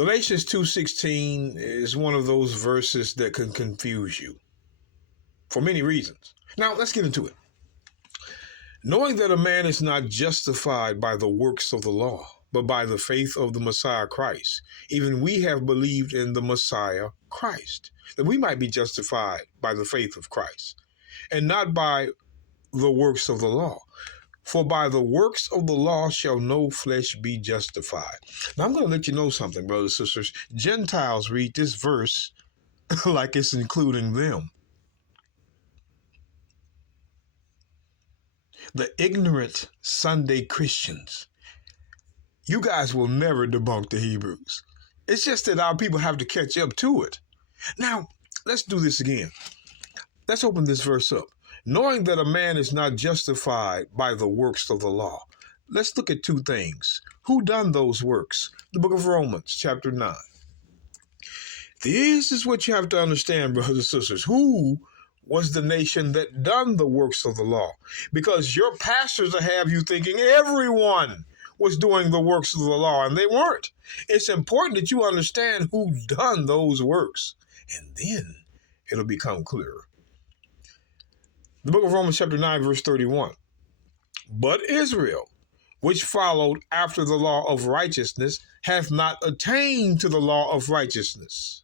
Galatians 2:16 is one of those verses that can confuse you for many reasons. Now, let's get into it. Knowing that a man is not justified by the works of the law, but by the faith of the Messiah Christ, even we have believed in the Messiah Christ, that we might be justified by the faith of Christ, and not by the works of the law. For by the works of the law shall no flesh be justified. Now, I'm going to let you know something, brothers and sisters. Gentiles read this verse like it's including them. The ignorant Sunday Christians, you guys will never debunk the Hebrews. It's just that our people have to catch up to it. Now, let's do this again. Let's open this verse up. Knowing that a man is not justified by the works of the law. Let's look at two things. Who done those works? The book of Romans, chapter 9. This is what you have to understand, brothers and sisters. Who was the nation that done the works of the law? Because your pastors will have you thinking everyone was doing the works of the law, and they weren't. It's important that you understand who done those works, and then it'll become clearer. The book of Romans chapter 9, verse 31. But Israel, which followed after the law of righteousness, hath not attained to the law of righteousness.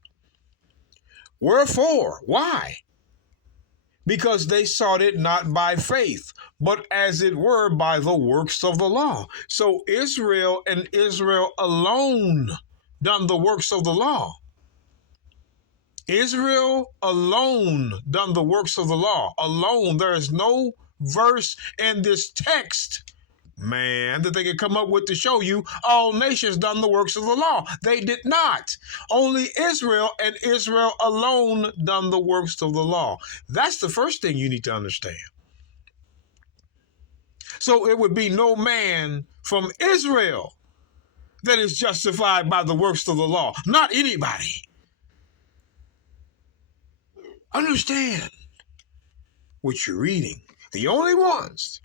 Wherefore? Why? Because they sought it not by faith, but as it were by the works of the law. So Israel and Israel alone done the works of the law. Israel alone done the works of the law. Alone. There is no verse in this text, man, that they could come up with to show you all nations done the works of the law. They did not. Only Israel and Israel alone done the works of the law. That's the first thing you need to understand. So it would be no man from Israel that is justified by the works of the law. Not anybody. Understand what you're reading. The only ones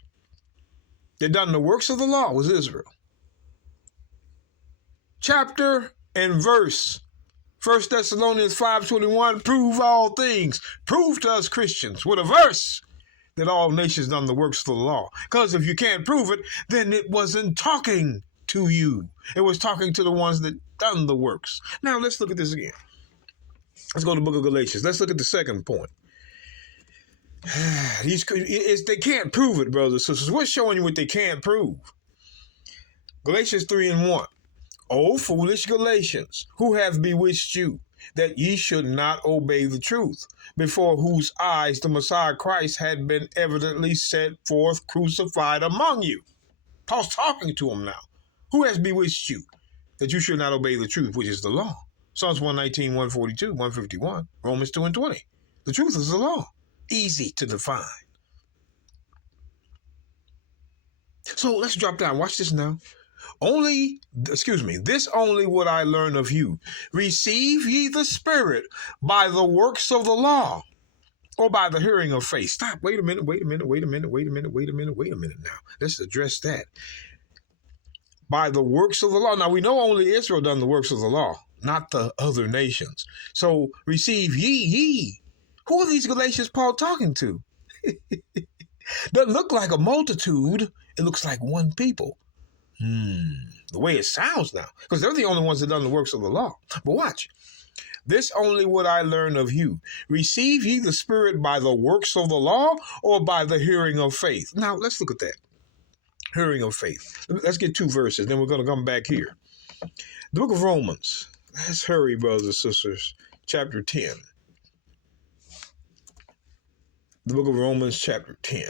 that done the works of the law was Israel. Chapter and verse. 1 Thessalonians 5:21, prove all things. Prove to us Christians with a verse that all nations done the works of the law. Because if you can't prove it, then it wasn't talking to you. It was talking to the ones that done the works. Now let's look at this again. Let's go to the book of Galatians. Let's look at the second point. They can't prove it, brothers and sisters. We're showing you what they can't prove. Galatians 3:1. O foolish Galatians, who have bewitched you, that ye should not obey the truth, before whose eyes the Messiah Christ had been evidently set forth crucified among you. Paul's talking to them now. Who has bewitched you, that you should not obey the truth, which is the law? Psalms 119, 142, 151, Romans 2:20. The truth is the law. Easy to define. So let's drop down. Watch this now. This only would I learn of you. Receive ye the Spirit by the works of the law, or by the hearing of faith. Stop. Wait a minute now. Let's address that. By the works of the law. Now we know only Israel done the works of the law, not the other nations. So receive ye. Who are these Galatians Paul talking to? Doesn't look like a multitude. It looks like one people. The way it sounds now, because they're the only ones that done the works of the law. But watch. This only would I learn of you. Receive ye the Spirit by the works of the law, or by the hearing of faith? Now let's look at that. Hearing of faith. Let's get two verses, then we're going to come back here. The book of Romans. Let's hurry, brothers and sisters. Chapter 10. The book of Romans, chapter 10.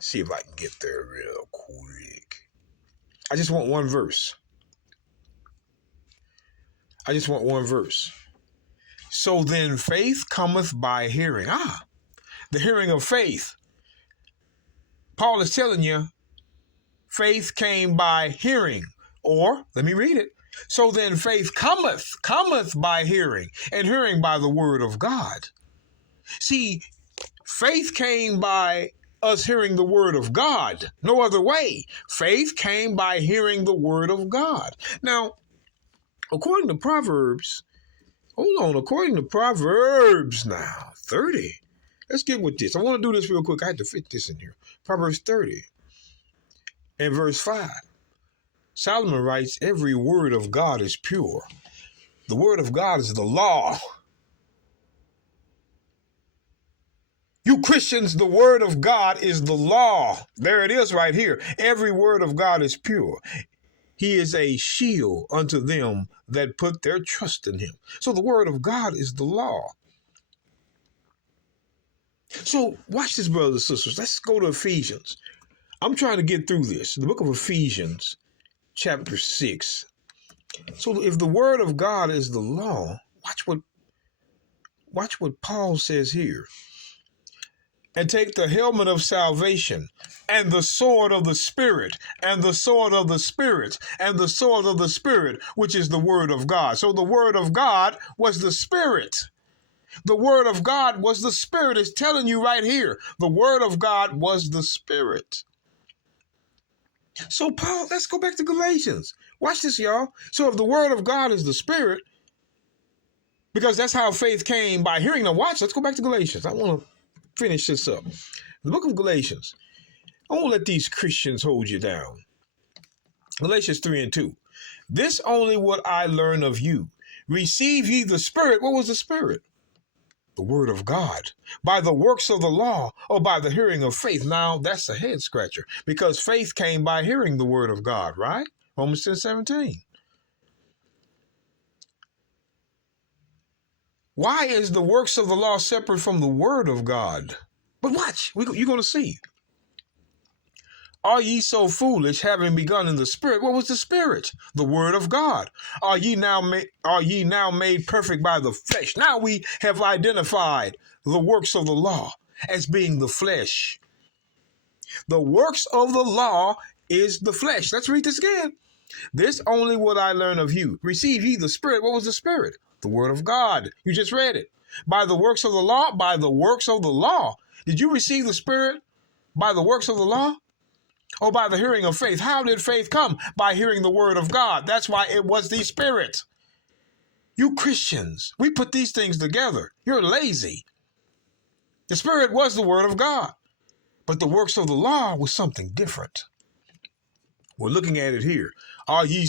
See if I can get there real quick. I just want one verse. So then faith cometh by hearing. The hearing of faith. Paul is telling you, faith came by hearing. Or, let me read it. So then faith cometh by hearing, and hearing by the word of God. See, faith came by us hearing the word of God. No other way. Faith came by hearing the word of God. Now, According to Proverbs, according to Proverbs now, 30. Let's get with this. I want to do this real quick. I had to fit this in here. Proverbs 30 and verse 5. Solomon writes, every word of God is pure. The word of God is the law. You Christians, the word of God is the law. There it is right here. Every word of God is pure. He is a shield unto them that put their trust in him. So the word of God is the law. So watch this, brothers and sisters. Let's go to Ephesians. I'm trying to get through this. The book of Ephesians, chapter 6. So if the word of God is the law, watch what Paul says here. And take the helmet of salvation and the sword of the Spirit and the sword of the Spirit and the sword of the Spirit, which is the word of God. So the word of God was the Spirit. The word of God was the Spirit. It's telling you right here. The word of God was the Spirit. So Paul, let's go back to Galatians. Watch this, y'all. So if the word of God is the Spirit, because that's how faith came by hearing. Now watch, let's go back to Galatians. I want to finish this up. The book of Galatians. I won't let these Christians hold you down. Galatians 3 and 2. This only what I learn of you. Receive ye the Spirit. What was the Spirit? The word of God. By the works of the law or by the hearing of faith. Now that's a head scratcher because faith came by hearing the word of God, right? Romans 10:17. Why is the works of the law separate from the word of God? But watch, you're going to see. Are ye so foolish, having begun in the Spirit? What was the Spirit? The word of God. Are ye now made perfect by the flesh? Now we have identified the works of the law as being the flesh. The works of the law is the flesh. Let's read this again. This only what I learn of you. Receive ye the Spirit. What was the Spirit? The word of God. You just read it. By the works of the law, by the works of the law. Did you receive the Spirit by the works of the law? Or by the hearing of faith? How did faith come? By hearing the word of God. That's why it was the Spirit. You Christians, we put these things together. You're lazy. The Spirit was the word of God. But the works of the law was something different. We're looking at it here. Are ye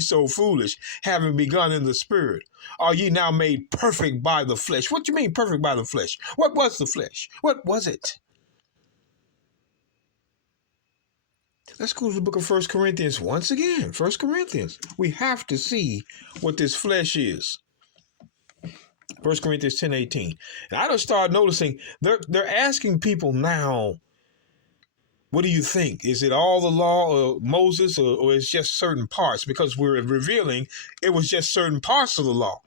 so foolish, having begun in the Spirit? Are ye now made perfect by the flesh? What do you mean perfect by the flesh? What was the flesh? What was it? Let's go to the book of 1 Corinthians once again. 1 Corinthians. We have to see what this flesh is. 1 Corinthians 10:18. And I just started noticing they're asking people now, what do you think? Is it all the law of Moses or it's just certain parts? Because we're revealing it was just certain parts of the law.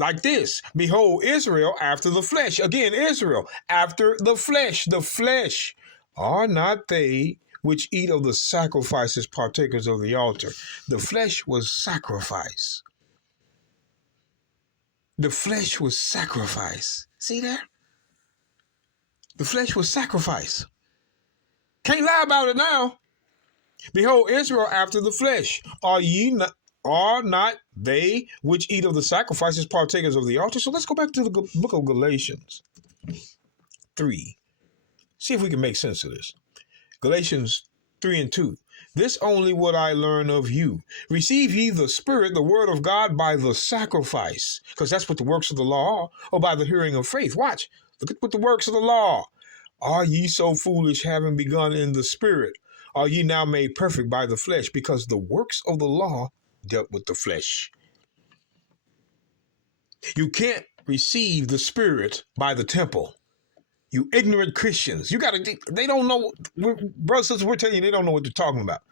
Like this, behold, Israel after the flesh. Again, Israel after the flesh. The flesh. Are not they which eat of the sacrifices partakers of the altar? The flesh was sacrifice. The flesh was sacrifice. See that? The flesh was sacrifice. Can't lie about it now. Behold, Israel after the flesh. Are not they which eat of the sacrifices partakers of the altar? So let's go back to the book of Galatians 3. See if we can make sense of this. Galatians 3 and 2. This only what I learn of you. Receive ye the Spirit, the word of God, by the sacrifice. Because that's what the works of the law are, or by the hearing of faith. Watch. Look at what the works of the law. Are ye so foolish, having begun in the Spirit? Are ye now made perfect by the flesh? Because the works of the law dealt with the flesh. You can't receive the Spirit by the temple. You ignorant Christians. They don't know. Brothers and sisters, we're telling you, they don't know what they're talking about.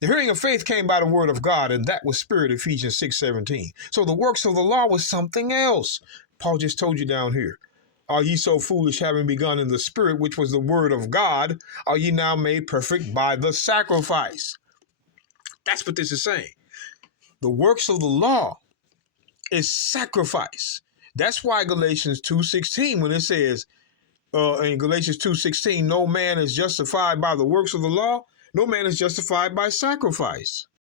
The hearing of faith came by the word of God, and that was Spirit, Ephesians 6:17. So the works of the law was something else. Paul just told you down here. Are ye so foolish, having begun in the Spirit, which was the word of God? Are ye now made perfect by the sacrifice? That's what this is saying. The works of the law is sacrifice. That's why Galatians 2:16, when it says, in Galatians 2:16, no man is justified by the works of the law. No man is justified by sacrifice.